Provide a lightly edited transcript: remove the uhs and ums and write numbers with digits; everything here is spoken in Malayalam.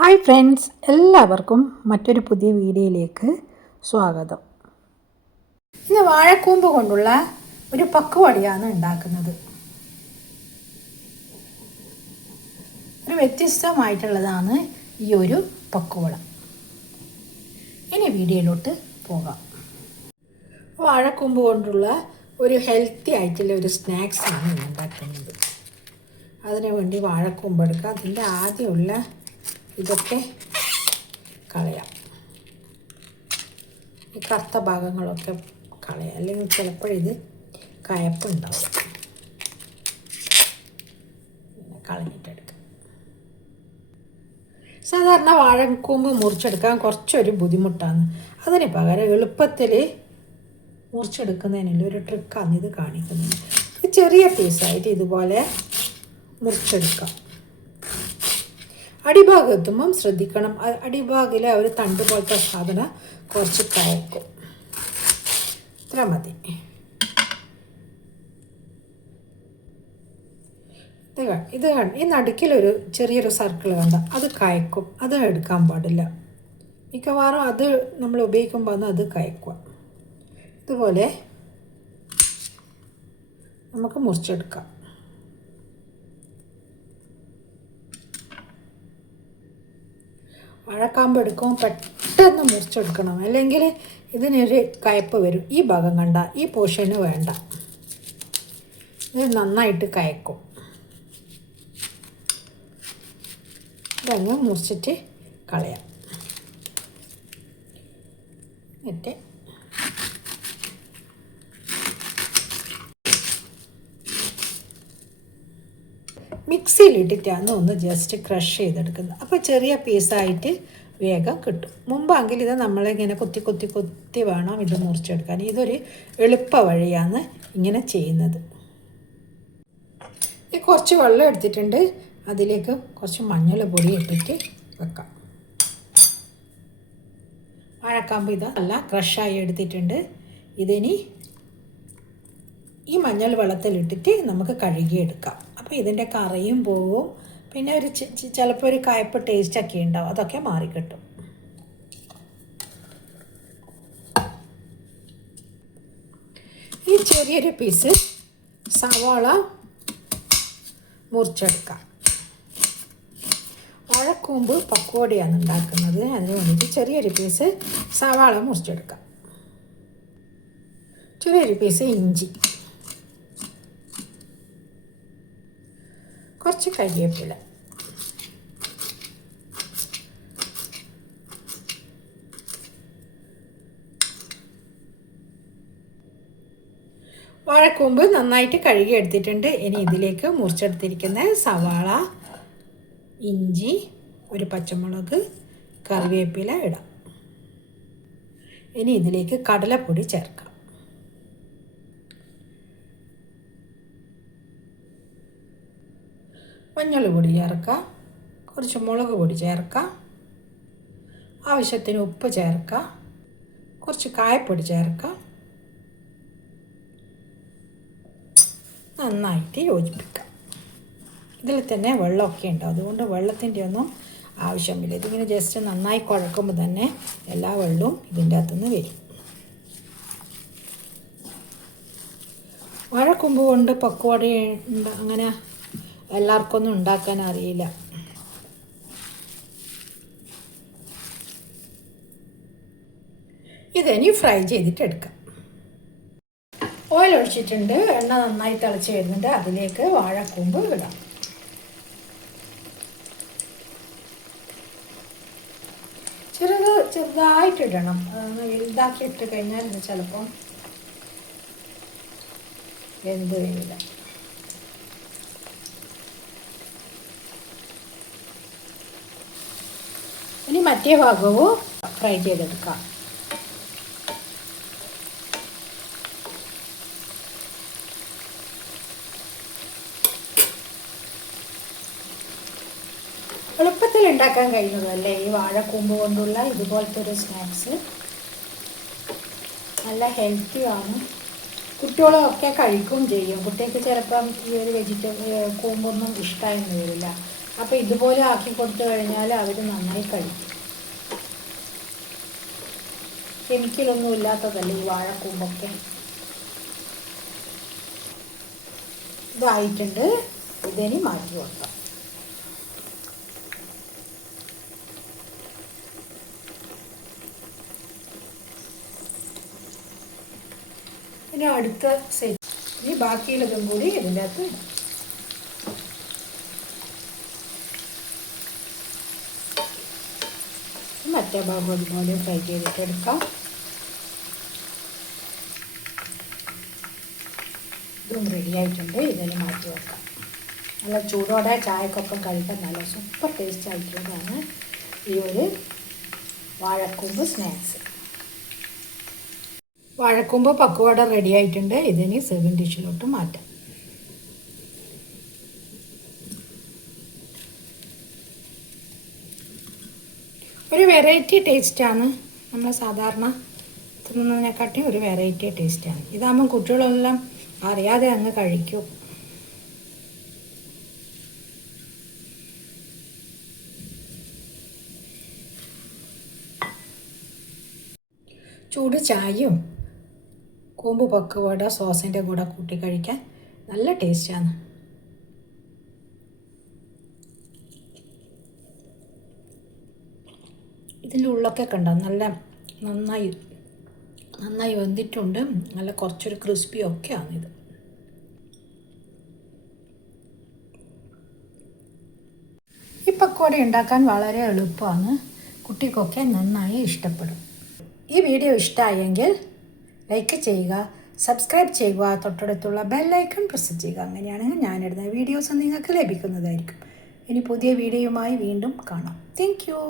ഹായ് ഫ്രണ്ട്സ്, എല്ലാവർക്കും മറ്റൊരു പുതിയ വീഡിയോയിലേക്ക് സ്വാഗതം. ഇന്ന് വാഴക്കൂമ്പ് കൊണ്ടുള്ള ഒരു പക്കുവടിയാണ് ഉണ്ടാക്കുന്നത്. ഒരു വ്യത്യസ്തമായിട്ടുള്ളതാണ് ഈ ഒരു പക്കുവട. ഇനി വീഡിയോയിലോട്ട് പോകാം. വാഴക്കൂമ്പ് കൊണ്ടുള്ള ഒരു ഹെൽത്തി ആയിട്ടുള്ള ഒരു സ്നാക്സാണ് ഉണ്ടാക്കുന്നത്. അതിനു വേണ്ടി വാഴക്കൂമ്പ് എടുക്കുക. അതിൻ്റെ ആദ്യമുള്ള ഇതൊക്കെ കളയാം. ഈ കറുത്ത ഭാഗങ്ങളൊക്കെ കളയാം, അല്ലെങ്കിൽ ചിലപ്പോഴിത് കയപ്പുണ്ടാവും. കളഞ്ഞിട്ടെടുക്കാം. സാധാരണ വാഴക്കൂമ്പ് മുറിച്ചെടുക്കാൻ കുറച്ചൊരു ബുദ്ധിമുട്ടാണ്. അതിന് പകരം എളുപ്പത്തിൽ മുറിച്ചെടുക്കുന്നതിനുള്ള ഒരു ട്രിക്കാണ് ഇത് കാണിക്കുന്നത്. ചെറിയ പീസായിട്ട് ഇതുപോലെ മുറിച്ചെടുക്കാം. അടിഭാഗം എത്തുമ്പം ശ്രദ്ധിക്കണം. അടിഭാഗിലെ ഒരു തണ്ട് പോലത്തെ സാധനം കുറച്ച് കയക്കും. ഇത്ര മതി. ഇത് ഈ നടുക്കിലൊരു ചെറിയൊരു സർക്കിൾ കണ്ട, അത് കയക്കും. അത് എടുക്കാൻ പാടില്ല. മിക്കവാറും അത് നമ്മൾ ഉപയോഗിക്കുമ്പോൾ അത് കയക്കുക. ഇതുപോലെ നമുക്ക് മുറിച്ചെടുക്കാം. വാഴക്കാമ്പ് എടുക്കുമ്പോൾ പെട്ടെന്ന് മുറിച്ചെടുക്കണം, അല്ലെങ്കിൽ ഇതിനൊരു കയപ്പ് വരും. ഈ ഭാഗം കണ്ട, ഈ പോർഷന് വേണ്ട. ഇത് നന്നായിട്ട് കയക്കും. ഇതങ്ങ് മുറിച്ചിട്ട് കളയാം. എന്നിട്ട് മിക്സിയിലിട്ടിട്ടാണ് ഒന്ന് ജസ്റ്റ് ക്രഷ് ചെയ്തെടുക്കുന്നത്. അപ്പോൾ ചെറിയ പീസായിട്ട് വേഗം കിട്ടും. മുമ്പാണെങ്കിൽ ഇത് നമ്മളിങ്ങനെ കുത്തി കുത്തി കുത്തി വേണം ഇത് മുറിച്ചെടുക്കാൻ. ഇതൊരു എളുപ്പ വഴിയാണ് ഇങ്ങനെ ചെയ്യുന്നത്. ഈ കുറച്ച് വെള്ളം എടുത്തിട്ടുണ്ട്. അതിലേക്ക് കുറച്ച് മഞ്ഞൾ പൊടി ഇട്ടിട്ട് വെക്കാം. വാഴക്കാമ്പ് ഇത് നല്ല ക്രഷായി എടുത്തിട്ടുണ്ട്. ഇതിനി ഈ മഞ്ഞൾ വെള്ളത്തിലിട്ടിട്ട് നമുക്ക് കഴുകിയെടുക്കാം. അപ്പോൾ ഇതിൻ്റെ കറയും പോവും. പിന്നെ ഒരു ചിലപ്പോൾ ഒരു കയ്പ്പ് ടേസ്റ്റൊക്കെ ഉണ്ടാവും. അതൊക്കെ മാറിക്കിട്ടും. ഈ ചെറിയൊരു പീസ് സവാള മുറിച്ചെടുക്കാം. വാഴക്കൂമ്പ് പക്കോടയാണ് ഉണ്ടാക്കുന്നത്. അതിന് വേണ്ടിയിട്ട് ചെറിയൊരു പീസ് സവാള മുറിച്ചെടുക്കാം. ചെറിയൊരു പീസ് ഇഞ്ചി, കുറച്ച് കരിവേപ്പില, വാഴക്കൂമ്പ് നന്നായിട്ട് കഴുകി എടുത്തിട്ടുണ്ട്. ഇനി ഇതിലേക്ക് മുറിച്ചെടുത്തിരിക്കുന്ന സവാള, ഇഞ്ചി, ഒരു പച്ചമുളക്, കറിവേപ്പില ഇടാം. ഇനി ഇതിലേക്ക് കടലപ്പൊടി ചേർക്കാം. മഞ്ഞൾ പൊടി ചേർക്കാം. കുറച്ച് മുളക് പൊടി ചേർക്കാം. ആവശ്യത്തിന് ഉപ്പ് ചേർക്കാം. കുറച്ച് കായപ്പൊടി ചേർക്കാം. നന്നായിട്ട് യോജിപ്പിക്കാം. ഇതിൽ തന്നെ വെള്ളമൊക്കെ ഉണ്ട്, അതുകൊണ്ട് വെള്ളത്തിൻ്റെ ഒന്നും ആവശ്യമില്ല. ഇതിങ്ങനെ ജസ്റ്റ് നന്നായി കുഴക്കുമ്പോൾ തന്നെ എല്ലാ വെള്ളവും ഇതിൻ്റെ അകത്തുനിന്ന് വരും. വാഴക്കൂമ്പ് കൊണ്ട് പക്കോട അങ്ങനെ എല്ലാവർക്കൊന്നും ഉണ്ടാക്കാൻ അറിയില്ല. ഇതിനി ഫ്രൈ ചെയ്തിട്ട് എടുക്കാം. ഓയിൽ ഒഴിച്ചിട്ടുണ്ട്. എണ്ണ നന്നായി തിളച്ച് വരുന്നുണ്ട്. അതിലേക്ക് വാഴക്കൂമ്പ് ഇടാം. ചെറുതായിട്ടിടണം. വലുതാക്കി ഇട്ട് കഴിഞ്ഞാൽ ഇത് ചിലപ്പം വെന്ത് വരില്ല. ഇനി മറ്റേ ഭാഗവും ഫ്രൈ ചെയ്തെടുക്കാം. എളുപ്പത്തിൽ ഉണ്ടാക്കാൻ കഴിയുന്നതല്ലേ ഈ വാഴക്കൂമ്പ് കൊണ്ടുള്ള ഇതുപോലത്തെ ഒരു സ്നാക്സ്. നല്ല ഹെൽത്തിയാണ്. കുട്ടികളൊക്കെ കഴിക്കുകയും ചെയ്യും. കുട്ടികൾക്ക് ചിലപ്പം ഈ ഒരു കൂമ്പൊന്നും ഇഷ്ടമായെന്ന് വരില്ല. അപ്പോൾ ഇതുപോലെ ആക്കി കൊടുത്തു കഴിഞ്ഞാൽ അവർ നന്നായി കഴിക്കും. കെമിക്കലൊന്നും ഇല്ലാത്തതല്ലേ ഈ വാഴക്കൂമ്പൊക്കെ. ഇതായിട്ടുണ്ട്. ഇതിനി മാറ്റി കൊടുക്കാം. ഇനി അടുത്ത സെറ്റ്, ഇനി ബാക്കിയുള്ളതും കൂടി ഇതിൻ്റെ അകത്ത് ഇടാം. മറ്റേ ഭാഗം അതുപോലെ ഫ്രൈ ചെയ്തിട്ടെടുക്കാം. ഇതും റെഡി ആയിട്ടുണ്ട്. ഇതിന് മാറ്റി വെക്കാം. നല്ല ചൂടോടെ ചായക്കൊപ്പം കഴിക്കാൻ നല്ല സൂപ്പർ ടേസ്റ്റ് ആയിട്ടുള്ളതാണ് ഈ ഒരു വാഴക്കൂമ്പ് സ്നാക്സ്. വാഴക്കൂമ്പ് പക്കുവട റെഡി ആയിട്ടുണ്ട്. ഇതിന് സെർവിങ് ഡിഷിലോട്ട് മാറ്റാം. ഒരു വെറൈറ്റി ടേസ്റ്റാണ്. നമ്മൾ സാധാരണ തിന്നുന്നതിനെക്കാട്ടി ഒരു വെറൈറ്റി ടേസ്റ്റാണ്. ഇതാകുമ്പം കുട്ടികളെല്ലാം അറിയാതെ അങ്ങ് കഴിക്കും. ചൂട് ചായയും കൂമ്പ് പക്കുവട സോസിൻ്റെ കൂടെ കൂട്ടി കഴിക്കാൻ നല്ല ടേസ്റ്റാണ്. ഇതിൻ്റെ ഉള്ളൊക്കെ കണ്ടോ നല്ല നന്നായി വെന്തിട്ടുണ്ട്. നല്ല കുറച്ചൊരു ക്രിസ്പി ഒക്കെയാണ് ഇത്. ഈ പക്കോട ഉണ്ടാക്കാൻ വളരെ എളുപ്പമാണ്. കുട്ടിക്കൊക്കെ നന്നായി ഇഷ്ടപ്പെടും. ഈ വീഡിയോ ഇഷ്ടമായെങ്കിൽ ലൈക്ക് ചെയ്യുക, സബ്സ്ക്രൈബ് ചെയ്യുക, തൊട്ടടുത്തുള്ള ബെല്ലൈക്കൺ പ്രസ് ചെയ്യുക. അങ്ങനെയാണെങ്കിൽ ഞാനിടുന്ന വീഡിയോസ് നിങ്ങൾക്ക് ലഭിക്കുന്നതായിരിക്കും. ഇനി പുതിയ വീഡിയോയുമായി വീണ്ടും കാണാം. Thank you.